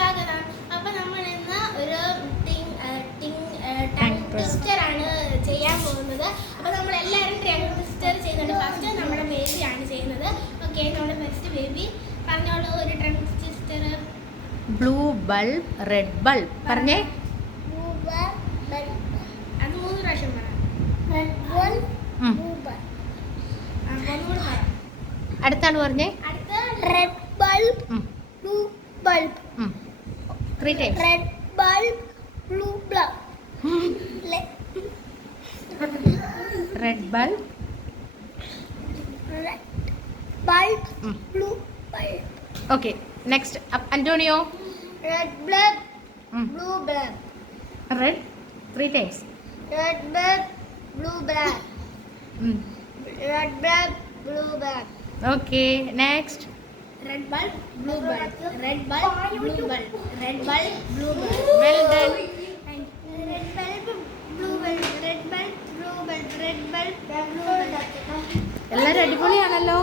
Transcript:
സ്വാഗതം. അപ്പോൾ നമ്മൾ ഇന്ന് ഒരു ടങ് ട്വിസ്റ്റർ ആണ് ചെയ്യാൻ പോകുന്നത്. അപ്പോൾ നമ്മൾ എല്ലാവരും ടങ് ട്വിസ്റ്റർ ചെയ്യുന്നുണ്ട്. ഫസ്റ്റ് നമ്മുടെ ബേബിയാണ് ചെയ്യുന്നത്. ഓക്കെ, നമ്മുടെ ഫസ്റ്റ് ബേബി പറഞ്ഞോളൂ ഒരു tongue twister. Blue bulb, red bulb. പറഞ്ഞേ. അത് 3 പ്രാവശ്യം പറയാം. Red bulb, blue bulb. ഒന്നുകൂടി പറയാം. അടുത്താണ് പറഞ്ഞേ. അടുത്ത red bulb, blue bulb. 3 times. Red bulb, blue bulb. Red bulb. Red bulb, blue bulb. Okay. Next, Antonio. Red bulb, blue bulb. Red 3 times. Red bulb, blue bulb. Red bulb, blue bulb. Okay. Next. Red bulb, blue bulb. Red bulb, blue bulb. Red bulb, blue bulb. Well done. Red bulb, blue bulb. Red bulb, blue bulb. Red bulb, blue bulb. എല്ലാവരും അടിപൊളിയാണല്ലോ.